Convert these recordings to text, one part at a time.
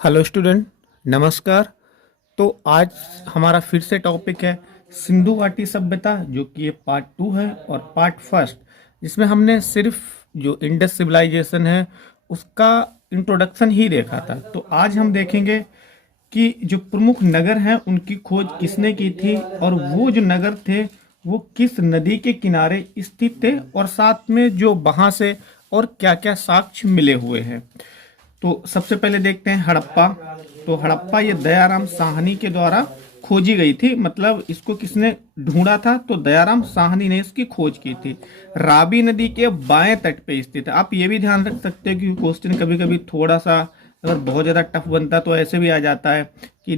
Hello student, नमस्कार। तो आज हमारा फिर से टॉपिक है सिंधु घाटी सभ्यता, जो कि ये पार्ट 2 है और पार्ट फर्स्ट, जिसमें हमने सिर्फ जो इंडस सिविलाइजेशन है उसका इंट्रोडक्शन ही देखा था। तो आज हम देखेंगे कि जो प्रमुख नगर हैं उनकी खोज किसने की थी और वो जो नगर थे वो किस नदी के किनारे स्थित थे, और साथ में जो वहाँ से और क्या क्या साक्ष्य मिले हुए हैं। तो सबसे पहले देखते हैं हड़प्पा। तो हड़प्पा ये दयाराम साहनी के द्वारा खोजी गई थी, मतलब इसको किसने ढूंढा था? तो दयाराम साहनी ने इसकी खोज की थी। रावी नदी के बाएं तट पे स्थित है। आप ये भी ध्यान रख सकते हो कि क्वेश्चन कभी कभी थोड़ा सा अगर बहुत ज्यादा टफ बनता तो ऐसे भी आ जाता है कि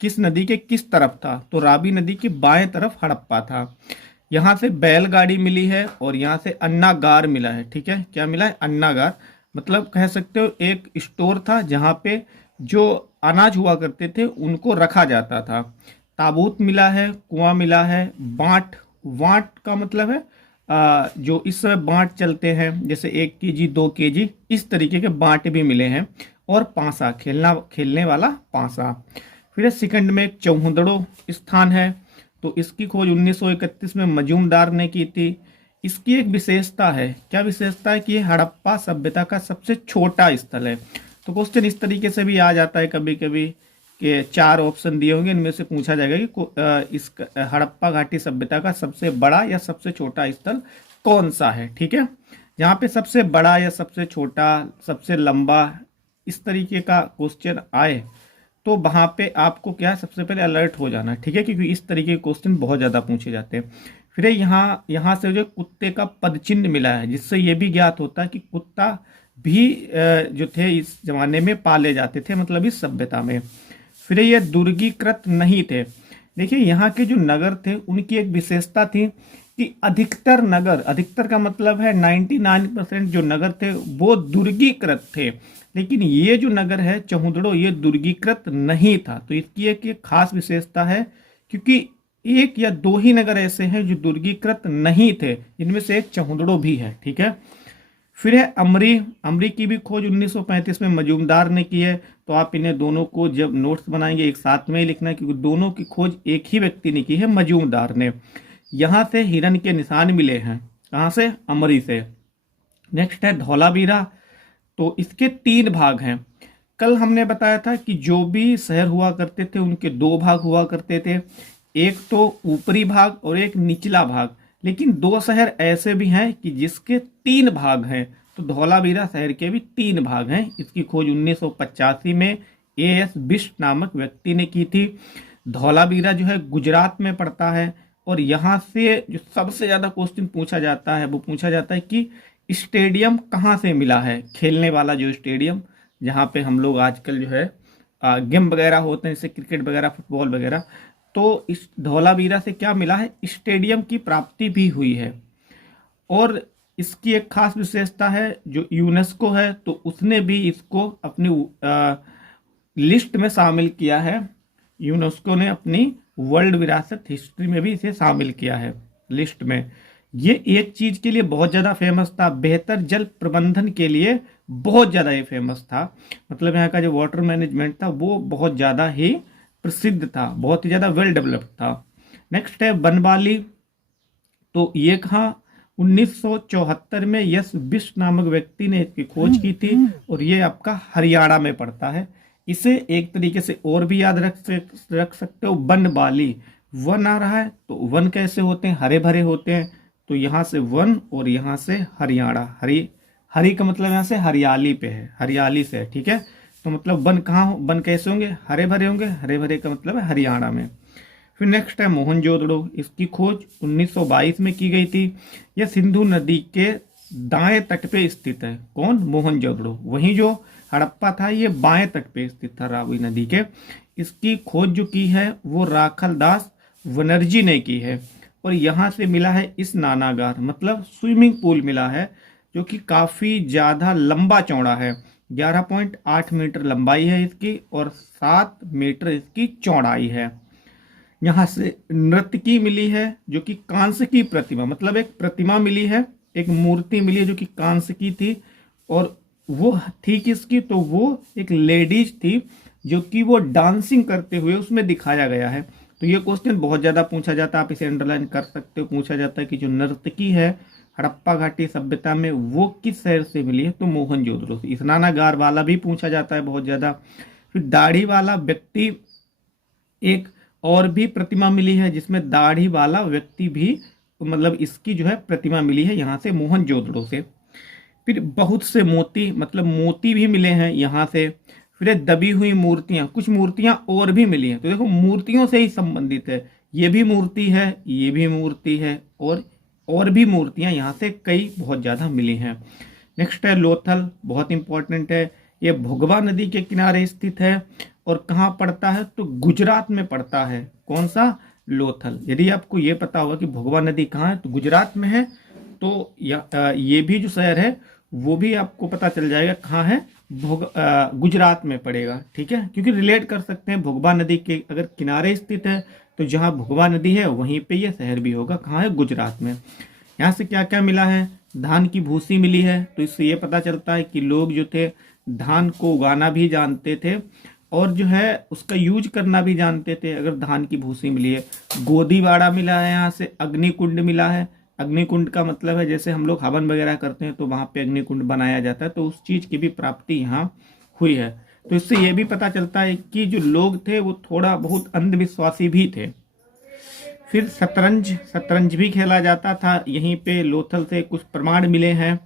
किस नदी के किस तरफ था। तो रावी नदी की बाएं तरफ हड़प्पा था। यहाँ से बैलगाड़ी मिली है और यहाँ से अन्नागार मिला है। ठीक है, क्या मिला है? अन्नागार। मतलब कह सकते हो एक स्टोर था जहाँ पे जो अनाज हुआ करते थे उनको रखा जाता था। ताबूत मिला है, कुआं मिला है, बांट। वाट का मतलब है जो इस समय बांट चलते हैं, जैसे 1 केजी 2 केजी, इस तरीके के बांट भी मिले हैं। और पांसा, खेलने वाला पांसा। फिर सेकंड में एक चौहुदड़ो स्थान है। तो इसकी खोज 1931 में मजूमदार ने की थी। इसकी एक विशेषता है। क्या विशेषता है? कि ये हड़प्पा सभ्यता का सबसे छोटा स्थल है। तो क्वेश्चन इस तरीके से भी आ जाता है कभी कभी कि 4 ऑप्शन दिए होंगे, इनमें से पूछा जाएगा कि इस हड़प्पा घाटी सभ्यता का सबसे बड़ा या सबसे छोटा स्थल कौन सा है। ठीक है, जहाँ पे सबसे बड़ा या सबसे छोटा, सबसे लंबा, इस तरीके का क्वेश्चन आए तो वहां पे आपको क्या है, सबसे पहले अलर्ट हो जाना है। ठीक है, क्योंकि इस तरीके के क्वेश्चन बहुत ज्यादा पूछे जाते हैं। फिर यहाँ से जो कुत्ते का पद चिन्ह मिला है, जिससे ये भी ज्ञात होता है कि कुत्ता भी जो थे इस जमाने में पाले जाते थे, मतलब इस सभ्यता में। फिर ये दुर्गीकृत नहीं थे। देखिए, यहाँ के जो नगर थे उनकी एक विशेषता थी कि अधिकतर नगर, अधिकतर का मतलब है 99% जो नगर थे वो दुर्गीकृत थे। लेकिन ये जो नगर है चहुदड़ो, ये दुर्गीकृत नहीं था। तो इसकी एक खास विशेषता है, क्योंकि एक या दो ही नगर ऐसे हैं जो दुर्गीकृत नहीं थे, जिनमें से एक चहुदड़ो भी है। ठीक है, फिर है अमरी। अमरी की भी खोज 1935 में मजूमदार ने की है। तो आप इन्हें दोनों को जब नोट्स बनाएंगे एक साथ में ही लिखना है, क्योंकि दोनों की खोज एक ही व्यक्ति ने की है, मजूमदार ने। यहाँ से हिरन के निशान मिले हैं। कहाँ से? अमरी से। नेक्स्ट है धौलावीरा। तो इसके 3 भाग हैं। कल हमने बताया था कि जो भी शहर हुआ करते थे उनके 2 भाग हुआ करते थे, एक तो ऊपरी भाग और एक निचला भाग। लेकिन 2 शहर ऐसे भी हैं कि जिसके 3 भाग हैं। तो धौलावीरा शहर के भी 3 भाग हैं। इसकी खोज 1985 में एएस बिष्ट नामक व्यक्ति ने की थी। धौलावीरा जो है गुजरात में पड़ता है। और यहाँ से जो सबसे ज्यादा क्वेश्चन पूछा जाता है वो पूछा जाता है कि स्टेडियम कहाँ से मिला है, खेलने वाला जो स्टेडियम, जहाँ पे हम लोग आजकल जो है गेम वगैरह होते हैं, जैसे क्रिकेट वगैरह, फुटबॉल वगैरह। तो इस धौलावीरा से क्या मिला है? स्टेडियम की प्राप्ति भी हुई है। और इसकी एक खास विशेषता है, जो यूनेस्को है तो उसने भी इसको अपनी लिस्ट में शामिल किया है। यूनेस्को ने अपनी वर्ल्ड विरासत हिस्ट्री में भी इसे शामिल किया है लिस्ट में। ये एक चीज के लिए बहुत ज्यादा फेमस था, बेहतर जल प्रबंधन के लिए बहुत ज्यादा ये फेमस था। मतलब यहाँ का जो वाटर मैनेजमेंट था वो बहुत ज्यादा ही प्रसिद्ध था, बहुत ही ज्यादा वेल डेवलप्ड था। नेक्स्ट है बनवाली। तो ये कहा 1974 में यश बिष्ट नामक व्यक्ति ने इसकी खोज की थी, और ये आपका हरियाणा में पड़ता है। इसे एक तरीके से और भी याद रख सकते हो, बनवाली। वन आ रहा है तो वन कैसे होते हैं? हरे भरे होते हैं। तो यहाँ से वन और यहाँ से हरियाणा। हरी, हरी का मतलब यहाँ से हरियाली पे है, हरियाली से है। ठीक है, तो मतलब वन कहाँ हो, वन कैसे होंगे? हरे भरे होंगे। हरे भरे का मतलब है हरियाणा में। फिर नेक्स्ट है मोहनजोदड़ो। इसकी खोज 1922 में की गई थी। यह सिंधु नदी के दाएं तट पे स्थित है। कौन? मोहनजोदड़ो। वहीं जो हड़प्पा था ये बाएं तट पे स्थित था, रावी नदी के। इसकी खोज जो की है वो राखल दास बनर्जी ने की है। और यहाँ से मिला है इस नानागार, मतलब स्विमिंग पूल मिला है, जो कि काफी ज्यादा लंबा चौड़ा है। 11.8 मीटर लंबाई है इसकी और 7 मीटर इसकी चौड़ाई है। यहाँ से नर्तकी मिली है, जो कि कांस्य की प्रतिमा, मतलब एक प्रतिमा मिली है, एक मूर्ति मिली है जो कि कांस्य की थी। और वो थी किसकी, तो वो एक लेडीज थी जो कि वो डांसिंग करते हुए उसमें दिखाया गया है। तो ये क्वेश्चन बहुत ज़्यादा पूछा जाता है, आप इसे अंडरलाइन कर सकते हो। पूछा जाता है कि जो नर्तकी है हड़प्पा घाटी सभ्यता में वो किस शहर से मिली है, तो मोहनजोदड़ो से। स्नानागार वाला भी पूछा जाता है बहुत ज़्यादा। फिर दाढ़ी वाला व्यक्ति, एक और भी प्रतिमा मिली है जिसमें दाढ़ी वाला व्यक्ति भी, मतलब इसकी जो है प्रतिमा मिली है यहाँ से मोहनजोदड़ो से। फिर बहुत से मोती, मतलब मोती भी मिले हैं यहाँ से। फिर ये दबी हुई मूर्तियाँ, कुछ मूर्तियाँ और भी मिली हैं। तो देखो मूर्तियों से ही संबंधित है, ये भी मूर्ति है, ये भी मूर्ति है, और भी मूर्तियाँ यहाँ से कई बहुत ज़्यादा मिली हैं। नेक्स्ट है लोथल, बहुत इंपॉर्टेंट है। ये भोगवा नदी के किनारे स्थित है और कहाँ पड़ता है, तो गुजरात में पड़ता है। कौन सा, लोथल। यदि आपको ये पता होगा कि भोगवा नदी कहाँ है, तो गुजरात में है, तो ये भी जो शहर है वो भी आपको पता चल जाएगा कहाँ है, गुजरात में पड़ेगा। ठीक है, क्योंकि रिलेट कर सकते हैं, भोगवा नदी के अगर किनारे स्थित है तो जहाँ भोगवा नदी है वहीं पे ये शहर भी होगा। कहाँ है, गुजरात में। यहाँ से क्या क्या मिला है, धान की भूसी मिली है, तो इससे ये पता चलता है कि लोग जो थे धान को उगाना भी जानते थे और जो है उसका यूज करना भी जानते थे, अगर धान की भूसी मिली है। गोदीवाड़ा मिला है, यहाँ से अग्निकुंड मिला है। अग्निकुंड का मतलब है जैसे हम लोग हवन वगैरह करते हैं तो वहाँ पे अग्निकुंड बनाया जाता है, तो उस चीज़ की भी प्राप्ति यहाँ हुई है। तो इससे ये भी पता चलता है कि जो लोग थे वो थोड़ा बहुत अंधविश्वासी भी थे। फिर शतरंज, शतरंज भी खेला जाता था यहीं पे। लोथल से कुछ प्रमाण मिले हैं।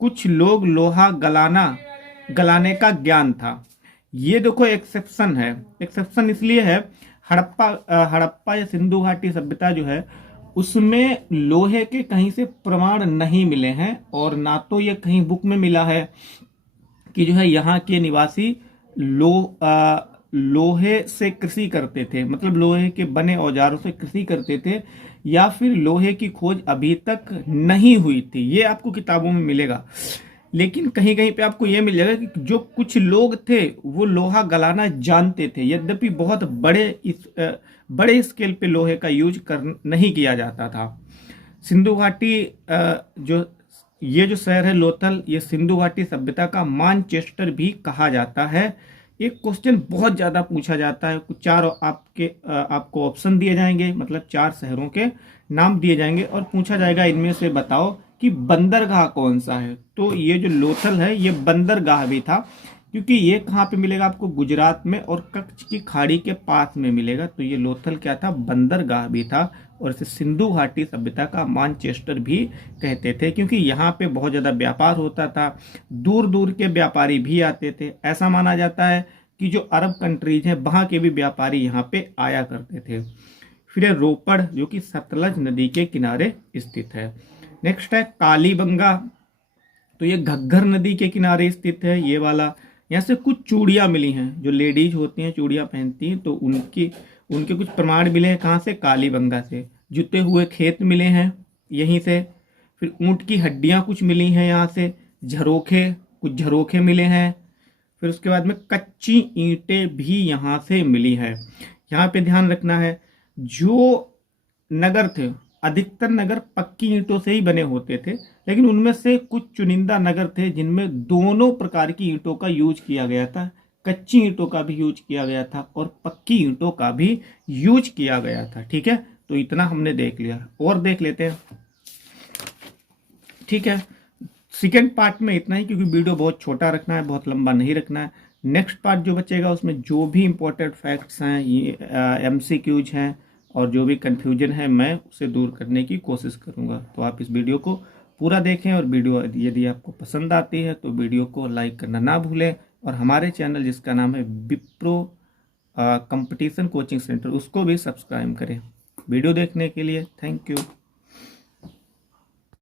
कुछ लोग लोहा गलाने का ज्ञान था। ये देखो एक्सेप्शन है, एक्सेप्शन इसलिए है, हड़प्पा या सिंधु घाटी सभ्यता जो है उसमें लोहे के कहीं से प्रमाण नहीं मिले हैं, और ना तो ये कहीं बुक में मिला है कि जो है यहाँ के निवासी लोहे से कृषि करते थे, मतलब लोहे के बने औजारों से कृषि करते थे, या फिर लोहे की खोज अभी तक नहीं हुई थी। ये आपको किताबों में मिलेगा। लेकिन कहीं कहीं पे आपको ये मिल जाएगा कि जो कुछ लोग थे वो लोहा गलाना जानते थे, यद्यपि बहुत बड़े स्केल पे लोहे का यूज कर नहीं किया जाता था। सिंधु घाटी जो ये जो शहर है लोथल, ये सिंधु घाटी सभ्यता का मानचेस्टर भी कहा जाता है। एक क्वेश्चन बहुत ज़्यादा पूछा जाता है, कुछ चार आपको ऑप्शन दिए जाएंगे, मतलब 4 शहरों के नाम दिए जाएंगे और पूछा जाएगा इनमें से बताओ कि बंदरगाह कौन सा है। तो ये जो लोथल है ये बंदरगाह भी था, क्योंकि ये कहाँ पे मिलेगा आपको, गुजरात में और कच्छ की खाड़ी के पास में मिलेगा। तो ये लोथल क्या था, बंदरगाह भी था, और इसे सिंधु घाटी सभ्यता का मानचेस्टर भी कहते थे, क्योंकि यहाँ पे बहुत ज़्यादा व्यापार होता था, दूर दूर के व्यापारी भी आते थे। ऐसा माना जाता है कि जो अरब कंट्रीज हैं वहाँ के भी व्यापारी यहाँ पे आया करते थे। फिर रोपड़ जो कि सतलज नदी के किनारे स्थित है। नेक्स्ट है कालीबंगा, तो ये घग्गर नदी के किनारे स्थित है ये वाला। यहाँ से कुछ चूड़ियाँ मिली हैं, जो लेडीज होती हैं चूड़ियाँ पहनती हैं, तो उनके कुछ प्रमाण मिले हैं। कहाँ से, कालीबंगा से। जुते हुए खेत मिले हैं यहीं से। फिर ऊँट की हड्डियाँ कुछ मिली हैं यहाँ से। कुछ झरोखे मिले हैं। फिर उसके बाद में कच्ची ईंटें भी यहाँ से मिली है। यहाँ पे ध्यान रखना है, जो नगर थे अधिकतर नगर पक्की ईंटों से ही बने होते थे, लेकिन उनमें से कुछ चुनिंदा नगर थे जिनमें दोनों प्रकार की ईंटों का यूज किया गया था। कच्ची ईंटों का भी यूज किया गया था और पक्की ईंटों का भी यूज किया गया था। ठीक है, तो इतना हमने देख लिया, और देख लेते हैं। ठीक है, सेकेंड पार्ट में इतना ही, क्योंकि वीडियो बहुत छोटा रखना है, बहुत लंबा नहीं रखना है। नेक्स्ट पार्ट जो बचेगा उसमें जो भी इंपॉर्टेंट फैक्ट्स हैं, ये MCQs हैं, और जो भी कन्फ्यूजन है मैं उसे दूर करने की कोशिश करूंगा। तो आप इस वीडियो को पूरा देखें, और वीडियो यदि आपको पसंद आती है तो वीडियो को लाइक करना ना भूलें, और हमारे चैनल जिसका नाम है विप्रो कंपटीशन कोचिंग सेंटर, उसको भी सब्सक्राइब करें। वीडियो देखने के लिए थैंक यू।